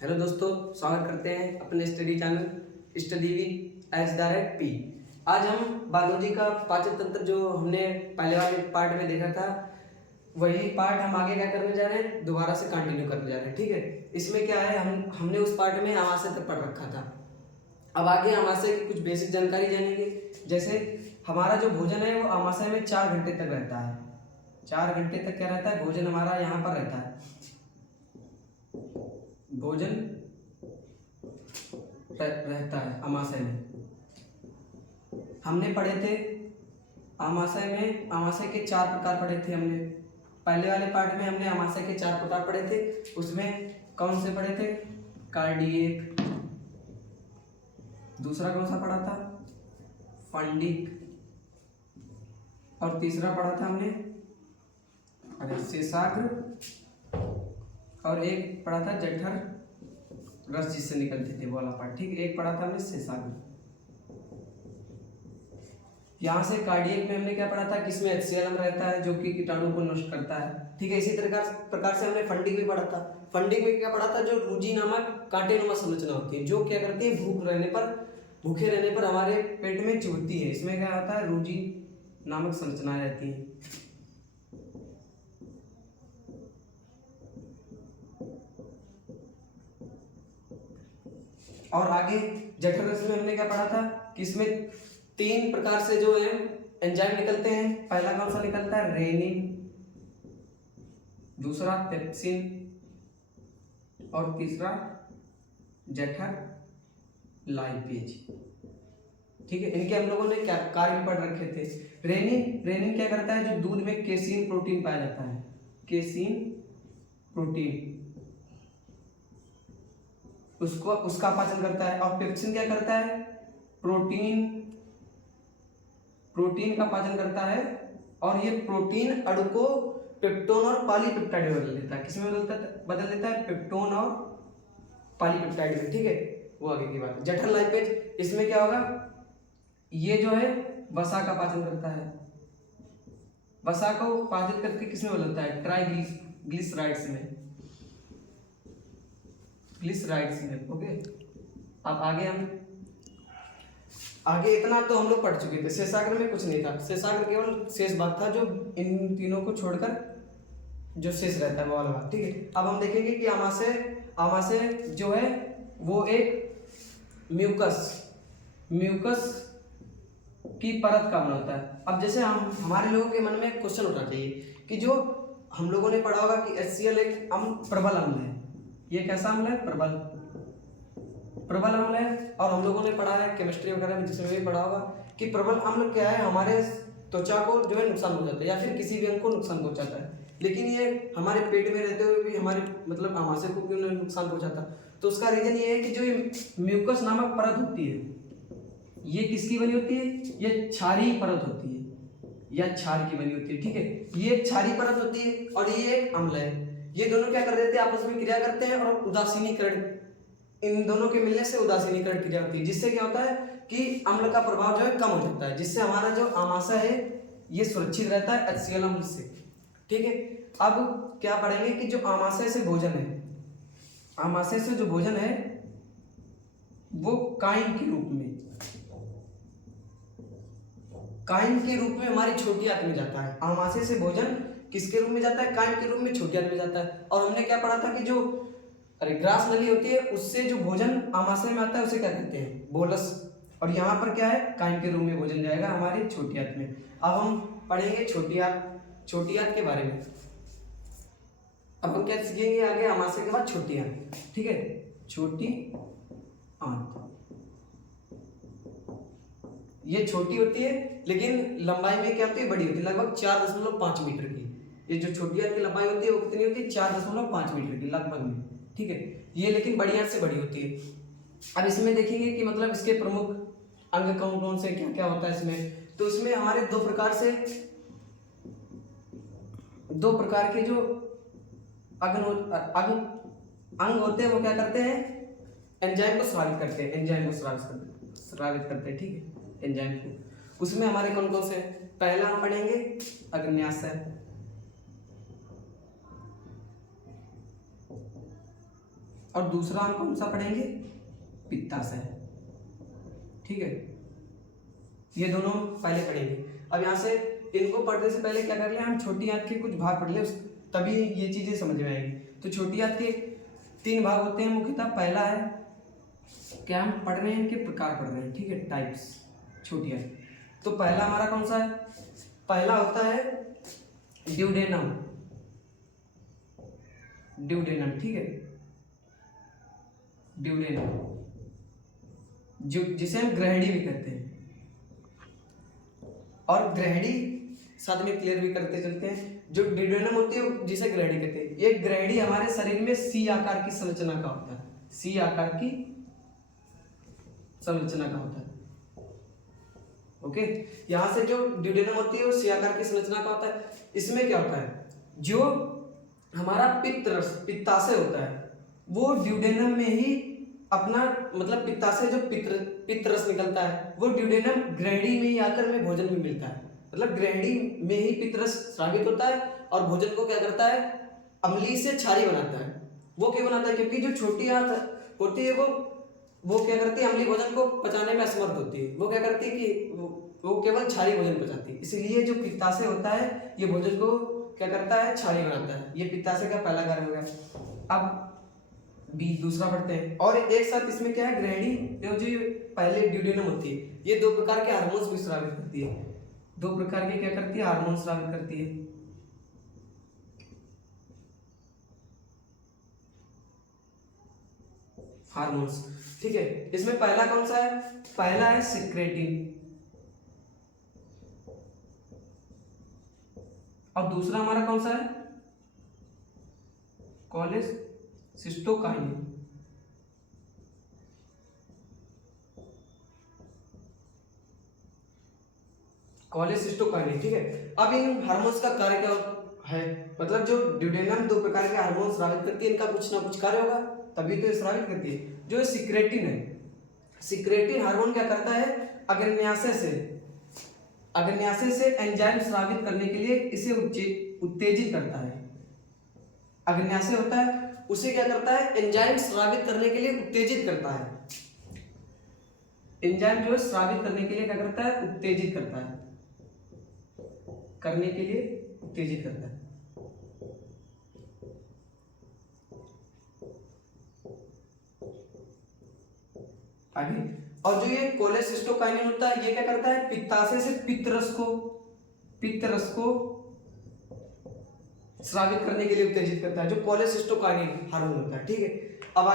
Hello दोस्तों, स्वागत करते हैं अपने study channel study with H direct P. आज हम बायोलॉजी का पाचन तंत्र जो हमने पहले वाले पार्ट में देखा था, वही पार्ट हम आगे क्या करने जा रहे हैं, दोबारा से कंटिन्यू करने जा रहे हैं। ठीक है, इसमें क्या है, हमने उस पार्ट में आमाशय तक पढ़ रखा था। अब आगे आमाशय की कुछ बेसिक जानकारी जानेंगे। जैसे हमारा जो भोजन है वो आमाशय में 4 घंटे तक रहता है। 4 घंटे तक क्या रहता है, भोजन हमारा यहाँ पर रहता है। भोजन रहता है आमाशय में। हमने पढ़े थे आमाशय के 4 प्रकार पढ़े थे हमने। पहले वाले पार्ट में हमने आमाशय के 4 प्रकार पढ़े थे। उसमें कौन से पढ़े थे, कार्डियक, दूसरा कौन सा पढ़ा था, फंडिक, और तीसरा पढ़ा था हमने शेषाग्र, और एक पढ़ा था जठर रस जिससे निकलते थे वो वाला पार्ट। ठीक है, एक पढ़ा था हमने शेषाग्र। यहाँ से कार्डियक में हमने क्या पढ़ा था, किसमें HCl रहता है जो कि कीटाणु को नष्ट करता है। ठीक है, इसी प्रकार से हमने फंडिक भी पढ़ा था। फंडिक में क्या पढ़ा था, जो रूजी नामक कांटेनुमा संरचना होती है जो क्या करती है, भूखे रहने पर हमारे पेट में चुभती है। इसमें क्या होता है, रूजी नामक संरचनाएं रहती है। और आगे जठर रस में हमने क्या पढ़ा था कि इसमें 3 प्रकार से जो है एंजाइम निकलते हैं। पहला कौन सा निकलता है, रेनिन, दूसरा पेप्सिन, और तीसरा जठर लाइपेज। ठीक है, इनके हम लोगों ने क्या कार्य भी पढ़ रखे थे। रेनिन क्या करता है, जो दूध में केसीन प्रोटीन पाया जाता है, केसीन प्रोटीन, उसका पाचन करता है। और पेप्सिन क्या करता है, प्रोटीन का पाचन करता है। और ये प्रोटीन अणु को पेप्टोन और पॉलीपेप्टाइड में बदल देता है। किसमें बदल देता है, पेप्टोन और पॉलीपेप्टाइड में। ठीक है, वो आगे की बात है। जठर लाइपेज, इसमें क्या होगा, ये जो है वसा का पाचन करता है। वसा को पाचन करके किसमें बदलता है, ट्राइग्लिसराइड्स में, ग्लिसराइड्स में। ओके, अब आगे इतना तो हम लोग पढ़ चुके थे। शेषाग्र में कुछ नहीं था, शेषाग्र केवल शेष भाग था जो इन तीनों को छोड़कर जो शेष रहता है वो वाला भाग। ठीक है, अब हम देखेंगे कि आमाशय जो है वो एक म्यूकस की परत का बना होता है। अब जैसे हमारे लोगों के मन में क्वेश्चन उठा चाहिए कि जो हम लोगों ने पढ़ा होगा कि HCl एक प्रबल अम्ल है। ये कैसा अम्ल है, प्रबल अम्ल है। और हम लोगों ने पढ़ा है केमिस्ट्री वगैरह में, जिसमें भी पढ़ा होगा कि प्रबल अम्ल क्या है, हमारे त्वचा को जो है नुकसान पहुंचाता है या फिर किसी भी अंग को नुकसान पहुंचाता है। लेकिन ये हमारे पेट में रहते हुए भी हमारे मतलब आमाशय को क्यों नुकसान पहुंचाता, तो उसका रीजन ये है कि जो ये म्यूकस नामक परत होती है, ये किसकी बनी होती है, ये क्षारीय परत होती है या क्षार की बनी होती है। ठीक है, ये क्षारीय परत होती है और ये एक अम्ल है। ये दोनों क्या कर देते हैं, आपस में क्रिया करते हैं और उदासीनीकरण, इन दोनों के मिलने से उदासीनीकरण क्रिया होती है, जिससे क्या होता है कि अम्ल का प्रभाव जो है कम हो जाता है, जिससे हमारा जो आमाशय है ये सुरक्षित रहता है HCl अम्ल से। ठीक है, अब क्या पढ़ेंगे कि जो आमाशय से भोजन है, आमाशय से जो भोजन है वो काइम के रूप में हमारी छोटी आंत में जाता है। आमाशय से भोजन किसके रूप में जाता है, काइम के रूप में छोटी आंत में जाता है। और हमने क्या पढ़ा था कि जो ग्रास नली होती है उससे जो भोजन आमाशय में आता है उसे क्या कहते हैं, बोलस। और यहाँ पर क्या है, काइम के रूप में भोजन जाएगा हमारी छोटी आंत में। अब हम पढ़ेंगे छोटी आंत के बारे में। अब हम क्या सीखेंगे आगे, आमाशय के बाद छोटी आंत। ठीक है, छोटी आंत ये छोटी होती है लेकिन लंबाई में क्या होती है, बड़ी होती है, लगभग 4.5 मीटर की। ये जो छोटी आंत की लंबाई होती है वो कितनी होती है, 4.5 मीटर की लगभग में। ठीक है, ये लेकिन बड़ी आंत से बड़ी होती है। अब इसमें देखेंगे कि मतलब इसके प्रमुख अंग कौन कौन से, क्या क्या होता है इसमें। तो इसमें हमारे 2 प्रकार के जो अंग होते हैं वो क्या करते हैं, एंजाइम को स्रावित करते हैं, ठीक है, एंजाइम को। उसमें हमारे कौन कौन से, पहला हम पढ़ेंगे अग्न्याशय, और दूसरा हम कौन सा पढ़ेंगे, पित्ताशय। ठीक है, ये दोनों पहले पढ़ेंगे। अब यहाँ से इनको पढ़ने से पहले क्या कर ले, हम छोटी आंत के कुछ भाग पढ़ ले, तभी ये चीजें समझ में आएगी। तो छोटी आंत के 3 भाग होते हैं मुख्यतः। पहला है, क्या हम पढ़ रहे हैं, इनके प्रकार पढ़ रहे हैं, ठीक है, टाइप्स, छोटी आंत। तो पहला हमारा कौन सा है, पहला होता है ड्यूडेनम, ड्यूडेनम, ठीक है, ड्यूडेनम, जो जिसे हम ग्रहणी भी कहते हैं, और ग्रहणी साथ में क्लियर भी करते चलते हैं। जो ड्यूडेनम होती है जिसे ग्रहणी कहते हैं, ये ग्रहणी हमारे शरीर में सी आकार की संरचना का होता है, सी आकार की संरचना का होता है। ओके, यहां से जो ड्यूडेनम होती है वो सी आकार की संरचना का होता है। इसमें क्या होता है, जो हमारा पित्ताशय होता है वो ड्यूडेनम में ही अपना मतलब पित्ताशय जो पित्तरस निकलता है वो ड्यूडेनम ग्रहणी में ही आकर में भोजन में मिलता है। मतलब ग्रहणी में ही पित्तरस स्रावित होता है और भोजन को क्या करता है, अम्लीय से क्षारीय बनाता है। वो क्यों बनाता है, क्योंकि जो छोटी आंत होती है वो क्या करती है, अम्लीय भोजन को पचाने में असमर्थ होती है। वो क्या करती है कि वो केवल क्षारीय भोजन पचाती है। इसीलिए जो पित्ताशय होता है ये भोजन को क्या करता है, क्षारीय बनाता है। ये पित्ताशय का पहला कार्य हो गया। अब दूसरा पढ़ते हैं। और एक साथ इसमें क्या है, ग्रहणी जो पहले ड्यूडेनम होती है ये 2 प्रकार के हार्मोन्स भी स्रावित करती है। 2 प्रकार के क्या करती है, हार्मोन स्रावित करती है। हार्मोन्स, ठीक है। इसमें पहला कौन सा है, पहला है सिक्रेटिन, और दूसरा हमारा कौन सा है, कोलेसिस्टोकाइनिन। कोलेसिस्टोकाइनिन, ठीक है। अब इन हार्मोन्स का कार्य क्या है, मतलब जो ड्यूडेनम 2 प्रकार के हार्मोन स्रावित करती है, इनका कुछ ना कुछ कार्य होगा तभी तो स्रावित करती है। जो सिक्रेटिन है, सिक्रेटिन हार्मोन क्या करता है, अग्न्याशय से एंजाइम स्रावित करने के लिए इसे उत्तेजित करता है। अग्न्याशय होता है उसे क्या करता है, एंजाइम स्रावित करने के लिए उत्तेजित करता है। एंजाइम जो है स्रावित करने के लिए क्या करता है, उत्तेजित करता है, करने के लिए उत्तेजित करता है। आगे, और जो ये कोलेसिस्टोकाइनिन होता है ये क्या करता है, पित्ताशय से पित्तरस को स्रावित करने के लिए उत्तेजित करता है, जो कोलेसिस्टोकाइनिन हार्मोन होता है, ठीक है। अब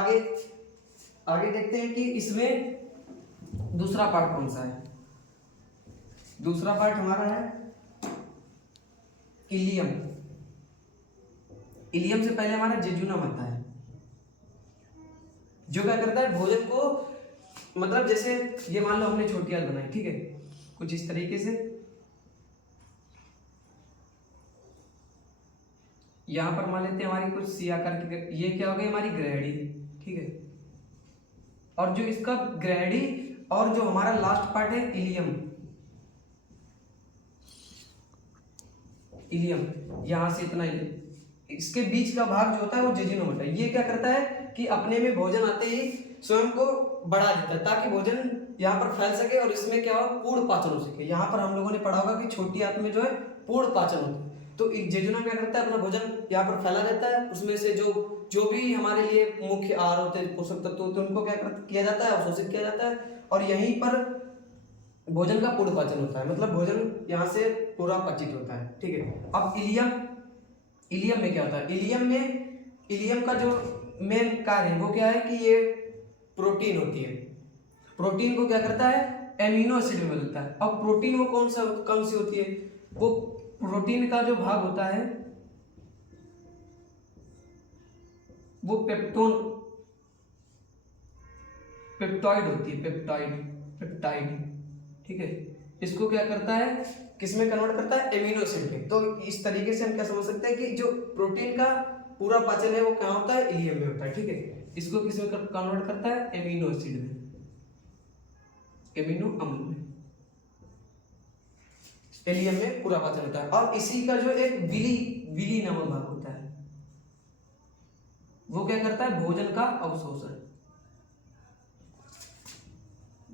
आगे देखते हैं कि इसमें दूसरा पार्ट कौन सा है। दूसरा पार्ट हमारा है इलियम। इलियम से पहले हमारा जेजुनम आता है, जो क्या करता है, भोजन को मतलब जैसे ये मान लो हमने छोटी आंत बनाई, ठीक है, कुछ इस तरीके से। यहां पर मान लेते हैं हमारी कुछ सी आकार की, ये क्या हो गई हमारी ग्रहणी, ठीक है। और जो इसका ग्रहणी और जो हमारा लास्ट पार्ट है इलियम, यहां से इतना ही, इसके बीच का भाग जो होता है वो जेजुनम होता है। ये क्या करता है कि अपने में भोजन आते ही स्वयं को बढ़ा देता है ताकि भोजन यहाँ पर फैल सके और इसमें क्या हो, पूर्ण पाचन हो सके। यहाँ पर हम लोगों ने पढ़ा होगा कि छोटी आंत में जो है पूर्ण पाचन होता है, तो जेजुनम क्या करता है, अपना भोजन यहाँ पर फैला देता है। उसमें से जो भी हमारे लिए मुख्य आहार होते हैं, पोषक तत्व होते हैं, उनको क्या किया जाता है, अवशोषित किया जाता है, और यहीं पर भोजन का पूर्ण पाचन होता है, मतलब भोजन यहाँ से पूरा पचित होता है, ठीक है। अब इलियम में क्या होता है, इलियम का जो मेन कार्य है वो क्या है कि ये प्रोटीन होती है। प्रोटीन को क्या करता है, एमिनो एसिड में बदलता है। अब प्रोटीन वो कौन सी होती है, वो प्रोटीन का जो भाग होता है वो पेप्टॉइड होती है, पेप्टाइड, ठीक है। इसको क्या करता है, किसमें कन्वर्ट करता है, एमिनो एसिड में। तो इस तरीके से हम क्या समझ सकते हैं कि जो प्रोटीन का पूरा पाचन है वो कहाँ होता है, इलियम में होता है, ठीक है। इसको किसमें कन्वर्ट करता है, एमिनो एसिड में, एमिनो अम्ल में, इलियम में पूरा पाचन होता है। और इसी का जो एक विली नामक भाग होता है वो क्या करता है, भोजन का अवशोषण,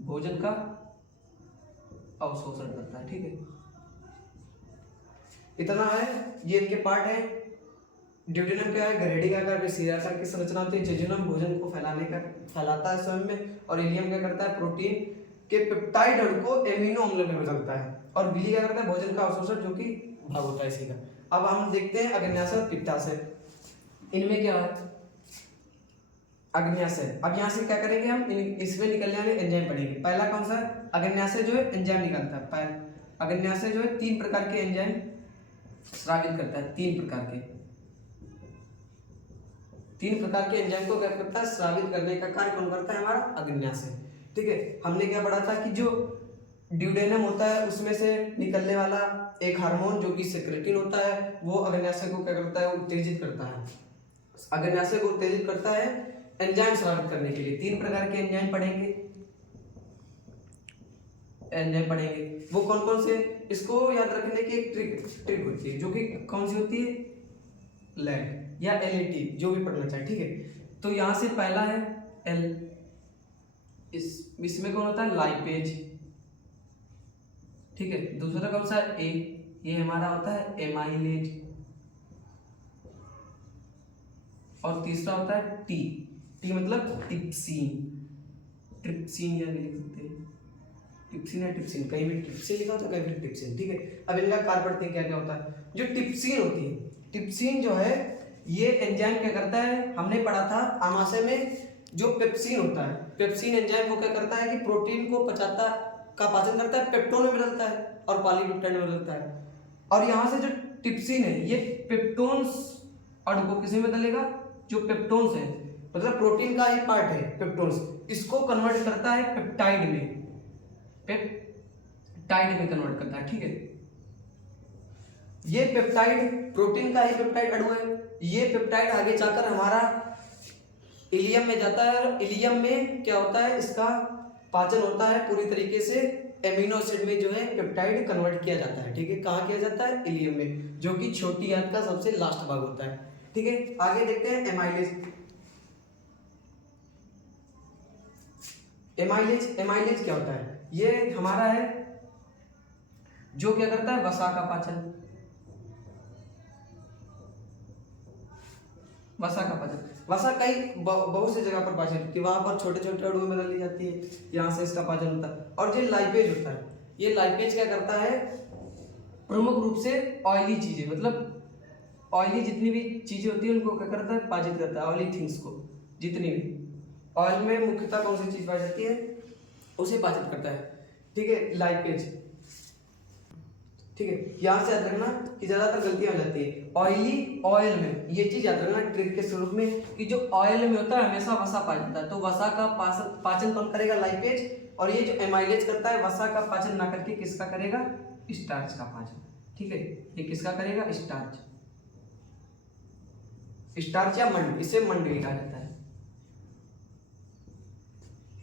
भोजन का अवशोषण करता है। ठीक है, इतना है, ये इनके पार्ट है। ड्यूडेनम क्या है, घरेडी का आकार, सिराकार की संरचना होती है। जेजुनम भोजन को फैलाता है स्वयं में, और इलियम क्या करता है, प्रोटीन के पेप्टाइड अणु को एमिनो अम्ल में बदलता है, और बिली क्या करता है, भोजन का अवशोषण, जो कि भाग होता है इसी का। अब हम देखते हैं अग्न्याशय और पित्ताशय, इनमें क्या है, अग्न्याशय। अब यहाँ से क्या करेंगे हम, इसमें निकलने वाले एंजाइम पढ़ेंगे। पहला कौन सा है, अग्न्याशय जो है एंजाइम निकालता है। अग्न्याशय जो है 3 प्रकार के एंजाइम स्रावित करता है, 3 प्रकार के एंजाइम को क्या करता है, स्रावित करने का कार्य कौन करता है, हमारा अग्न्याशय। ठीक है, हमने क्या पढ़ा था कि जो ड्यूडेनम होता है उसमें से निकलने वाला एक हार्मोन जो कि सेक्रेटिन होता है, वो अग्न्याशय को क्या करता है, उत्तेजित करता है। अग्न्याशय को उत्तेजित करता है एंजाइम स्रावित करने के लिए। 3 प्रकार के एंजाइम पढ़ेंगे, वो कौन कौन से, इसको याद रखने की एक ट्रिक होती है, जो कि कौन सी होती है, लैट या एलएटी, जो भी पढ़ना चाहे। ठीक है, तो यहाँ से पहला है एल, इसमें कौन होता है, लाइपेज। ठीक है, दूसरा कौन सा है, ए, ये हमारा होता है एमाइलेज, और तीसरा होता है टी, टी मतलब ट्रिप्सिन या लिख सकते हैं, ट्रिप्सिन या ट्रिप्सिन, कहीं भी ट्रिप्सिन लिखा होता है, कहीं भी ट्रिप्सिन। ठीक है, अब इनका कार्य पढ़ते हैं क्या क्या होता है। जो ट्रिप्सिन होती है, ट्रिप्सिन जो है ये एंजाइम क्या करता है, हमने पढ़ा था आमाशय में जो पेप्सिन होता है, पेप्सिन एंजाइम वो क्या करता है कि प्रोटीन को पाचन करता है, पेप्टोन में बदलता है और पॉलीपेप्टाइड में बदलता है। और यहाँ से जो ट्रिप्सिन है ये पेप्टोन्स अणु को किसी में बदलेगा, जो पेप्टोन्स है, मतलब प्रोटीन का ही पार्ट है पेप्टोन्स, इसको कन्वर्ट करता है पेप्टाइड में, कन्वर्ट करता है। ठीक है, ये पेप्टाइड प्रोटीन का ही पेप्टाइड अणु है, ये पेप्टाइड आगे जाकर हमारा इलियम में जाता है, और इलियम में क्या होता है, इसका पाचन होता है पूरी तरीके से, एमिनो एसिड में जो है पेप्टाइड कन्वर्ट किया जाता है। ठीक है, कहाँ किया जाता है, इलियम में, जो कि छोटी आंत का सबसे लास्ट भाग होता है। ठीक है, आगे देखते हैं एमाइलेज। एमाइलेज क्या होता है, ये हमारा है जो क्या करता है, वसा का पाचन, वसा कई बहुत सी जगह पर पाचन होती है, वहां पर छोटे छोटे अणु में बदल दी जाती है, यहाँ से इसका पाचन होता है। और जो लाइपेज होता है, ये लाइपेज क्या करता है, प्रमुख रूप से ऑयली चीजें, मतलब ऑयली जितनी भी चीजें होती है उनको क्या करता है, पाचित करता है, ऑयली थिंग्स को, जितनी भी ऑयल में मुख्यतः कौन सी चीज पाई जाती है, उसे पाचित करता है। ठीक है, लाइपेज। ठीक है, यहाँ से याद रखना कि ज्यादातर गलतियां हो जाती है ऑयली, ऑयल में, ये चीज याद रखना ट्रिक के स्वरूप में, कि जो ऑयल में होता है हमेशा वसा पाया जाता है, तो वसा का पाचन कौन करेगा, लाइपेज, और ये जो एमाइलेज करता है वसा का पाचन ना करके किसका करेगा, स्टार्च का पाचन। ठीक है, ये किसका करेगा, स्टार्च या मंड, इसे मंड भी कहा जाता है।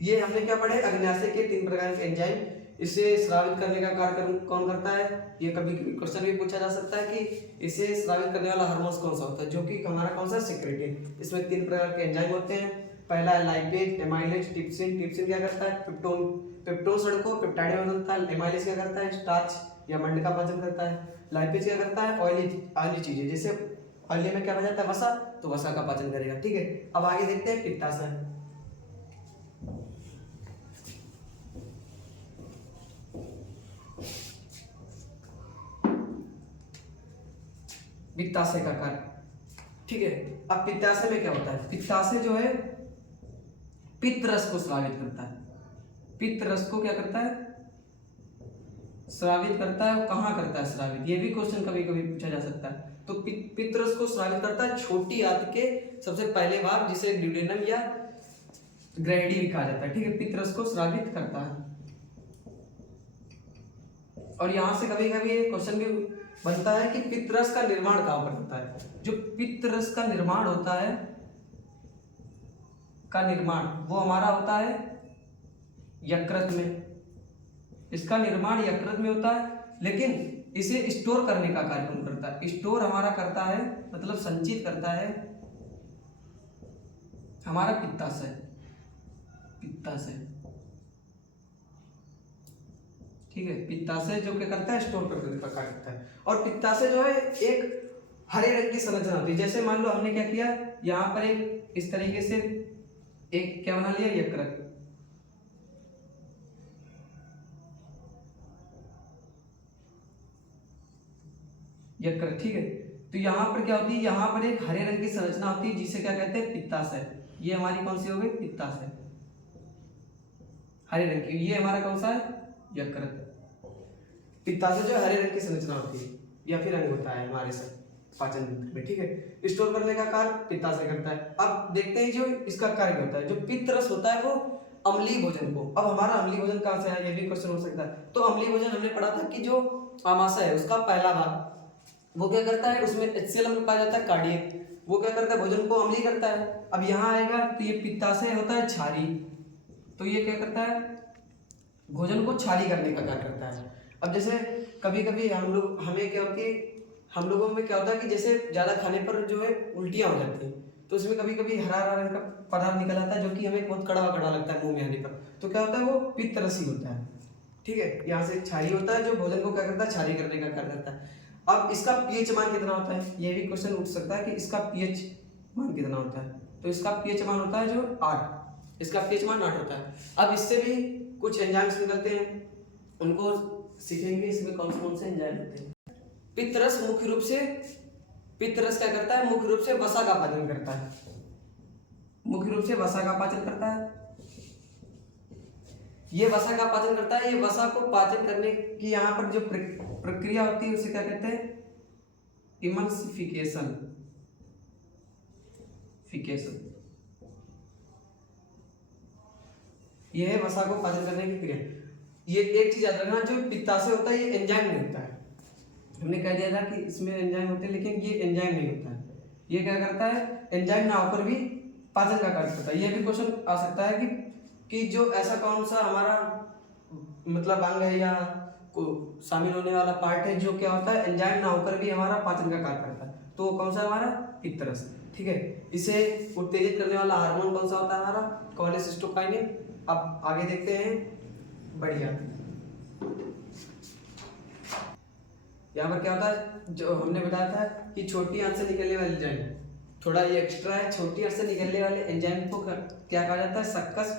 ये हमने क्या पढ़े, अग्न्याशय के 3 प्रकार के एंजाइम, इसे स्रावित करने का कार्य कौन करता है, ये कभी क्वेश्चन भी पूछा जा सकता है कि इसे स्रावित करने वाला हार्मोन कौन सा होता है, जो कि हमारा कौन सा, सेक्रेटिन। इसमें 3 प्रकार के एंजाइम होते हैं, पहला है लाइपेज, एमाइलेज, ट्रिप्सिन क्या करता है, पेप्टोन अणु को पेप्टाइड में बदलता है, एमाइलेज क्या करता है, स्टार्च या मंड का पाचन करता है, लाइपेज क्या करता है, ऑयली चीजें, जैसे ऑयली में क्या बन जाता है, वसा, तो वसा का पाचन करेगा। ठीक है, अब आगे देखते हैं पित्ताशय। पित्ताशय का कार्य। ठीक है, अब पित्ताशय में क्या होता है, पित्ताशय जो है पित्त रस को स्रावित करता है, पित्त रस को क्या करता है, स्रावित करता है। और कहाँ करता है स्रावित, ये भी क्वेश्चन कभी कभी पूछा जा सकता है। तो पित्त रस को स्रावित करता है छोटी आंत के सबसे पहले भाग, जिसे ड्यूडेनम या ग्रेडी भी कहा जाता है। ठीक है, पित्त रस को स्रावित करता है। और यहाँ से कभी कभी क्वेश्चन भी बनता है कि पित्त रस का निर्माण कहाँ पर होता है। जो पित्त रस का निर्माण होता है, वो हमारा होता है यकृत में, इसका निर्माण यकृत में होता है, लेकिन इसे स्टोर करने का कार्य कौन करता है, स्टोर हमारा करता है, मतलब संचित करता है हमारा पित्ताशय, पित्ताशय, ठीक है। पित्ताशय जो क्या करता है, स्टोर करने का कार्य करता है। और पित्ताशय जो है एक हरे रंग की संरचना होती है। जैसे मान लो हमने क्या किया, यहाँ पर एक इस तरीके से एक क्या बना लिया, यकृत, यकृत, ठीक है। तो यहाँ पर क्या होती है, यहाँ पर एक हरे रंग की संरचना होती है जिसे क्या कहते हैं, पित्ताशय। ये हमारी कौन सी हो गई, पित्ताशय, हरे रंग की। ये हमारा कौन सा है, यकृत। पित्ताशय जो हरे रंग की संरचना होती है या फिर अंग होता है हमारे से पाचन तंत्र में, ठीक है। स्टोर करने का कार्य पित्ताशय करता है। अब देखते हैं जो इसका कार्य होता है। जो पित्त रस होता है वो अम्लीय भोजन को, अब हमारा अम्लीय भोजन कहाँ से आया, ये भी क्वेश्चन हो सकता है। तो अम्लीय भोजन हमने पढ़ा था कि जो आमाशय है उसका पहला भाग वो क्या करता है, उसमें HCl अम्ल पाया जाता है, कार्डियक, वो क्या करता है, भोजन को अम्लीय करता है। अब यहाँ आएगा तो ये पित्ताशय होता है क्षारी, तो ये क्या करता है, भोजन को क्षारी करने का कार्य करता है। अब जैसे कभी कभी हम लोग हमें क्या होती है, हम लोगों में क्या होता है कि जैसे ज़्यादा खाने पर जो है उल्टियाँ हो जाती हैं, तो उसमें कभी कभी हरा हरा रंग का पदार्थ निकल आता है जो कि हमें बहुत कड़वा कड़वा लगता है मुंह में आने पर, तो क्या होता है, वो पित्त रसी होता है, ठीक है। यहाँ से क्षारी होता है जो भोजन को क्या करता है, क्षारी करने का कार्य करता है। अब इसका पीएच मान कितना होता है, ये भी क्वेश्चन उठ सकता है कि इसका पीएच मान कितना होता है। तो इसका पीएच मान होता है जो 8, इसका पीएच मान 8 होता है। अब इससे भी कुछ एंजाइम्स निकलते हैं, उनको सीखेंगे इसमें कौन से एंजाइम होते हैं। पित्तरस मुख्य रूप से, पित्तरस क्या करता है, मुख्य रूप से वसा का पाचन करता है, मुख्य रूप से वसा का पाचन करता है। ये वसा का पाचन करता है। ये वसा को पाचन करने की यहाँ पर जो प्रक्रिया होती है उसे क्या कहते हैं, इमल्सिफिकेशन, ये है वसा को पाचन करने की क्रिया। ये एक चीज याद रखना, जो पित्ताशय होता है ये एंजाइम नहीं होता है। हमने कह दिया था कि इसमें एंजाइम होते हैं, लेकिन ये एंजाइम नहीं होता है। ये क्या करता है, एंजाइम ना होकर भी पाचन का कार्य करता है। ये भी क्वेश्चन आ सकता है कि जो ऐसा कौन सा हमारा मतलब अंग है या को शामिल होने वाला पार्ट है जो क्या होता है, एंजाइम ना होकर भी हमारा पाचन का कार्य करता है, तो वो कौन सा हमारा, पित्तरस, ठीक है। इसे उत्तेजित करने वाला हार्मोन कौन सा होता है हमारा, कोलेसिस्टोकाइनिन। अब आगे देखते हैं, बढ़िया। यहाँ पर क्या होता है, जो हमने बताया था कि छोटी आंत से निकलने वाले एंजाइम, थोड़ा ये एक्स्ट्रा है, छोटी आंत से निकलने वाले एंजाइम को क्या कहा जाता है, सक्कस,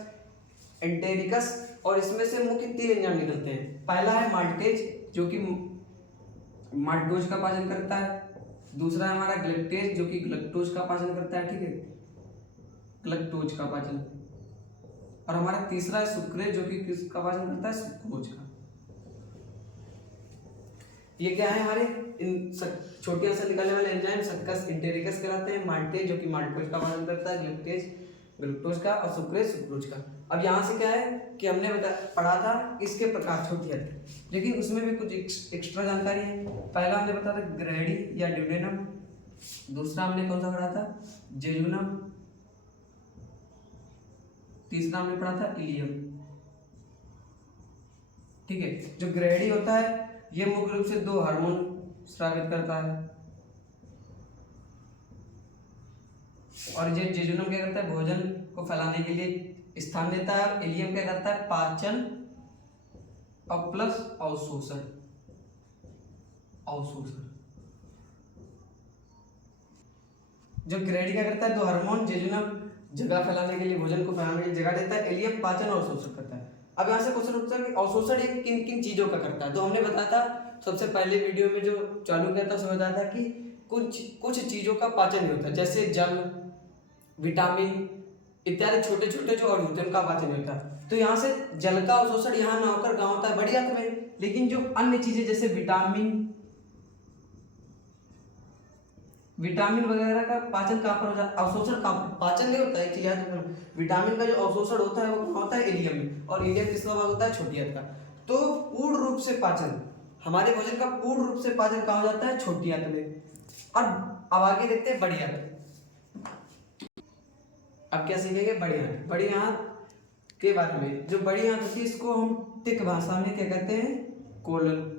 एंटेरिकस। और इसमें से मुख्य 3 एंजाइम निकलते हैं। पहला है माल्टेज जो कि माल्टोज का पाचन करता है। दूसरा है हमारा ग्लैक्टेज जो कि ग्लूकोज का पाचन करता है, ठीक है, ग्लूकोज का पाचन। और हमारा तीसरा है सुक्रेज जो कि किसका पाचन करता है, सुक्रोज का। ये क्या है, हमारे इन छोटी आंत से निकलने वाले एंजाइम सक्कस, एंटेरिकस कहलाते हैं। माल्टेज जो कि माल्टोज का पाचन करता है, ग्लूकोज ग्लूकोज का, और सुक्रेज सुक्रोज का। अब यहाँ से क्या है कि हमने पढ़ा था इसके प्रकार छोटी आंत, लेकिन उसमें भी कुछ एक्स्ट्रा जानकारी है। पहला हमने बताया था ग्रैडी या ड्यूडेनम, दूसरा हमने कौन सा पढ़ा था, जेजुनम, तीसरा हमने पढ़ा था इलियम, ठीक है। जो ग्रैडी होता है ये मुख्य रूप से 2 हार्मोन स्रावित करता है, और ये जेजुनम क्या करता है, भोजन को फैलाने के लिए स्थान देता है। और इलियम क्या करता है, पाचन और प्लस अवशोषण, जो ग्रैडी क्या करता है, 2 हार्मोन, जेजुनम जगह फैलाने के लिए, भोजन को फैलाने के लिए जगह देता है, इलियम पाचन और अवशोषण करता है। अब यहाँ से क्वेश्चन उठता है कि अवशोषण एक किन किन चीजों का करता है। तो हमने बताया था सबसे पहले वीडियो में जो चालू किया था उसमें बताया था कि कुछ चीजों का पाचन नहीं होता, जैसे जल, विटामिन इत्यादि छोटे छोटे जो अणु होते हैं उनका पाचन होता है। तो यहाँ से जल का अवशोषण यहाँ ना होकर कहाँ होता है, बड़ी आंत में। लेकिन जो अन्य चीजें जैसे विटामिन वगैरह का पाचन कहाँ पर होता है, अवशोषण कहाँ, पाचन नहीं होता है एक चीज। विटामिन का जो अवशोषण होता है वो कहाँ होता है, इलियम में। और इलियम किसका भाग होता है, छोटी आंत का। तो पूर्ण रूप से पाचन, हमारे भोजन का पूर्ण रूप से पाचन कहाँ हो जाता है, छोटी आंत में। और अब आगे देखते हैं बड़ी आंत। अब क्या सीखेंगे, बड़ी आंत। बड़ी आंत के बारे में, जो बड़ी आंत होती है इसको हम टिक भाषा में क्या कहते हैं, कोलन,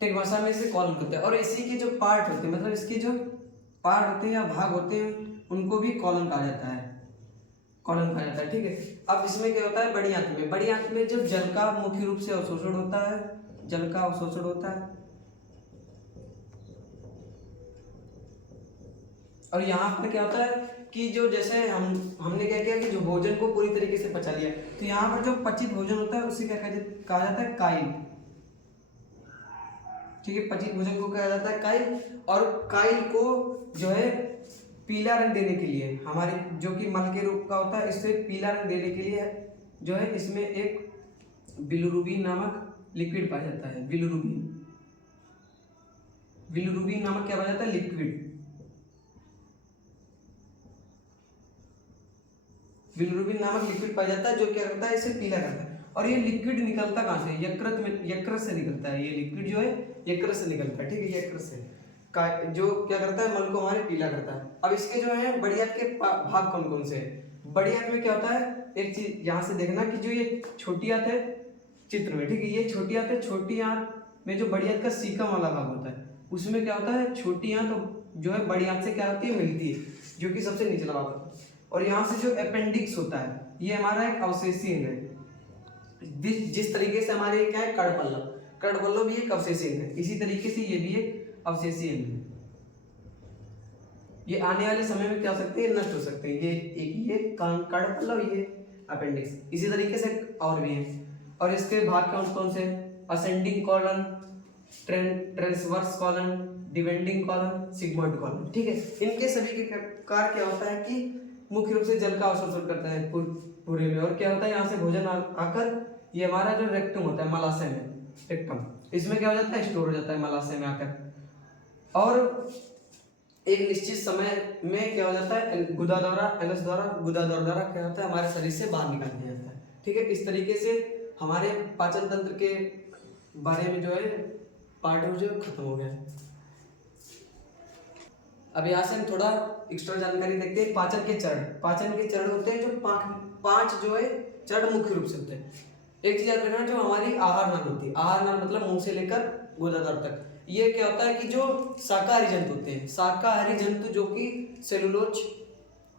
टिक भाषा में इसे कॉलन करते हैं। और इसी के जो पार्ट होते हैं, मतलब इसके जो पार्ट होते हैं या भाग होते हैं उनको भी कॉलन कहा जाता है, कॉलन कहा जाता है। ठीक है, अब इसमें क्या होता है, बड़ी आंत में जब जल का मुख्य रूप से अवशोषण होता है, जल का अवशोषण होता है, और यहाँ पर क्या होता है कि जो जैसे हमने क्या किया कि जो भोजन को पूरी तरीके से पचा लिया, तो यहाँ पर जो पचित भोजन होता है उसे क्या कहा जाता है, काइल। ठीक है, पचित भोजन को कहा जाता है काइल, और काइल को जो है पीला रंग देने के लिए, हमारे जो कि मल के रूप का होता है, इससे पीला रंग देने के लिए जो है इसमें एक बिलिरुबिन नामक लिक्विड पाया जाता है। बिलिरुबिन नामक क्या पाया जाता है, लिक्विड। बिलिरुबिन नामक लिक्विड पाया जाता है जो क्या करता है, इसे पीला करता है। और ये लिक्विड निकलता कहाँ से, यकृत से निकलता है। ये लिक्विड जो है यकृत से निकलता है। ठीक है, यकृत से जो क्या करता है, मल को हमारे पीला करता है। अब इसके जो है बड़ी आंत के भाग कौन कौन से हैं। बड़ी आंत में क्या होता है, एक चीज यहाँ से देखना कि जो ये छोटी आंत है चित्र में, ठीक है, ये छोटी आंत है। छोटी आंत में जो बड़ी आंत का सीकम वाला भाग होता है, उसमें क्या होता है, छोटी आंत जो है बड़ी आंत से क्या होती है, मिलती है, जो कि सबसे निचला भाग होता है। और यहाँ से जो अपेंडिक्स होता है, ये हमारा एक अवशेषी अंग है। जिस तरीके से हमारे क्या है, कड़पल्लव भी एक अवशेषी अंग है, इसी तरीके से ये भी एक अवशेषी अंग है। ये आने वाले समय में क्या हो सकते हैं, नष्ट हो सकते हैं। ये कड़पल्लव, ये अपेंडिक्स, इसी तरीके से और भी है। और इसके भाग कौन कौन से, ascending colon, transverse colon, descending colon, sigmoid colon. ठीक है, इनके सभी के कार्य क्या होता है कि मुख्य रूप से जल का अवशोषण करता है पूरे में। और क्या होता है, यहाँ से भोजन आकर ये हमारा जो रेक्टम होता है, मलाशय में, रेक्टम, इसमें क्या हो जाता है, स्टोर हो जाता है मलाशय में आकर। और एक निश्चित समय में क्या हो जाता है, गुदा द्वारा क्या होता है, हमारे शरीर से बाहर निकाल दिया जाता है। ठीक है, इस तरीके से हमारे पाचन तंत्र के बारे में जो है पार्ट जो खत्म हो गया है। अब यहाँ से हम थोड़ा एक्स्ट्रा जानकारी देखते हैं। पाचन के चरण होते हैं, जो पांच जो है चरण मुख्य रूप से होते हैं। एक चीज याद रखना, जो हमारी आहार नाल होती है, आहार नाल मतलब मुंह से लेकर गुदाद्वार तक, ये क्या होता है कि जो शाकाहारी जंतु होते हैं, शाकाहारी जंतु जो कि सेलुलोज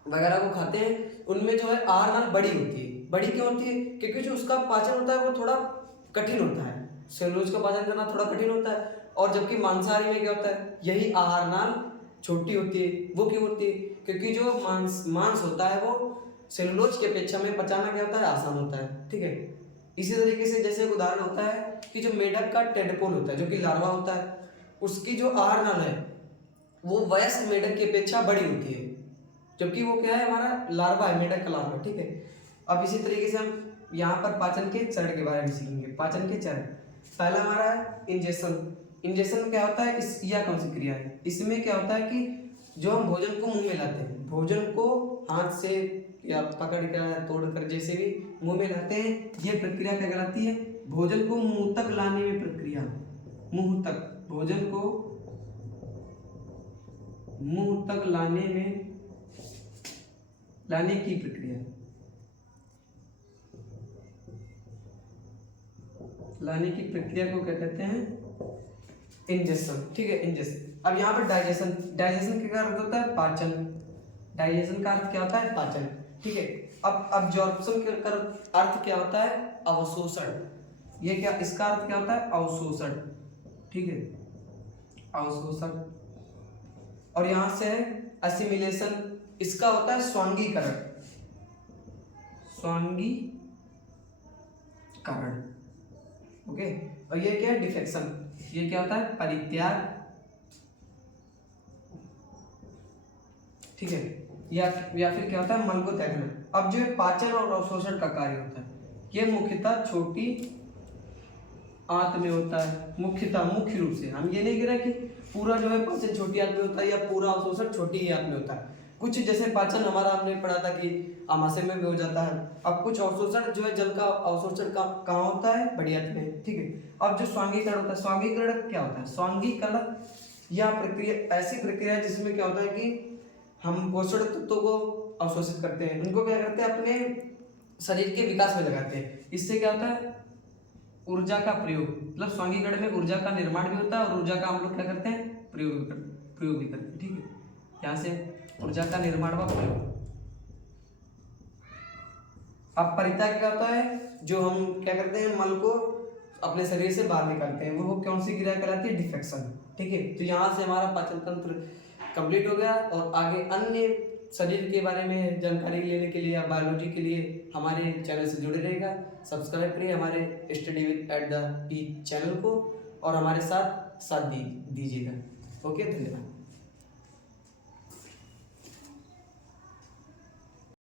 वगैरह को खाते हैं, उनमें जो है आहार नाल बड़ी होती है। बड़ी क्यों होती है, क्योंकि जो उसका पाचन होता है वो थोड़ा कठिन होता है, सेलुलोज का पाचन करना थोड़ा कठिन होता है। और जबकि मांसाहारी में क्या होता है, यही आहार नाल छोटी होती है। वो क्यों होती है, क्योंकि जो मांस होता है वो सेलुलोज के अपेक्षा में पचाना क्या होता है, आसान होता है। ठीक है, इसी तरीके से जैसे एक उदाहरण होता है कि जो मेढक का टेडपोल होता है, जो कि लार्वा होता है, उसकी जो आहार नाल है वो वयस्क मेढक की अपेक्षा बड़ी होती है, जबकि वो क्या है, हमारा लार्वा है, मेढक का लार्वा। ठीक है, अब इसी तरीके से हम यहाँ पर पाचन के चरण के बारे में सीखेंगे। पाचन के चरण, पहला हमारा है इंजेक्शन। इंजेक्शन क्या होता है, यह कौन सी क्रिया है, इसमें क्या होता है कि जो हम भोजन को मुंह में लाते हैं, भोजन को हाथ से या पकड़ कर तोड़कर जैसे भी मुंह में लाते हैं, यह प्रक्रिया क्या कहलाती है, भोजन को मुंह तक लाने में प्रक्रिया, मुंह तक, भोजन को मुंह तक लाने की प्रक्रिया, लाने की प्रक्रिया को क्या कहते हैं, इंजेक्शन। ठीक है, इंजेक्शन। अब यहाँ पर डाइजेशन का अर्थ होता है पाचन, डाइजेशन का अर्थ क्या होता है, पाचन। ठीक है, अब अब्जॉर्प्शन का अर्थ क्या होता है, अवशोषण। ये क्या, इसका अर्थ क्या होता है, अवशोषण। ठीक है, अवशोषण। और यहाँ से असिमिलेशन, इसका होता है स्वांगीकरण, ओके। और ये क्या है, डिफेक्शन, ये क्या होता है, परित्याग। ठीक है, या फिर क्या होता है, मल को त्यागना। अब जो है पाचन और अवशोषण का कार्य होता है, ये मुख्यतः छोटी आंत में होता है। मुख्य रूप से हम ये नहीं कह रहे कि पूरा जो है पाचन छोटी आंत में होता है या पूरा अवशोषण छोटी ही आंत में होता है। कुछ जैसे पाचन हमारा हमने पढ़ा था कि आमाशय में भी हो जाता है। अब कुछ अवशोषण जो है, जल का अवशोषण कहाँ होता है, बड़ी आंत में। ठीक है, अब जो स्वांगीकरण होता है, स्वांगीकरण क्या होता है, स्वांगीकरण यह प्रक्रिया ऐसी प्रक्रिया है जिसमें क्या होता है कि हम पोषक तत्वों को अवशोषित करते हैं, उनको क्या करते हैं, अपने शरीर के विकास में लगाते हैं। इससे क्या होता है, ऊर्जा का प्रयोग, मतलब स्वांगीकरण में ऊर्जा का निर्माण भी होता है और ऊर्जा का हम लोग क्या करते हैं, प्रयोग भी करते हैं। ठीक है, यहाँ से ऊर्जा का निर्माण व प्रयोग। अब परित्याग क्या होता है, जो हम क्या करते हैं, मल को अपने शरीर से बाहर निकालते हैं, वो कौन सी क्रिया कहलाती है, डिफेक्शन। ठीक है, तो यहाँ से हमारा पाचन तंत्र कंप्लीट हो गया। और आगे अन्य शरीर के बारे में जानकारी लेने के लिए या बायोलॉजी के लिए हमारे चैनल से जुड़े रहेगा। सब्सक्राइब करिए हमारे study with @the P channel को और हमारे साथ दीजिएगा। ओके, धन्यवाद।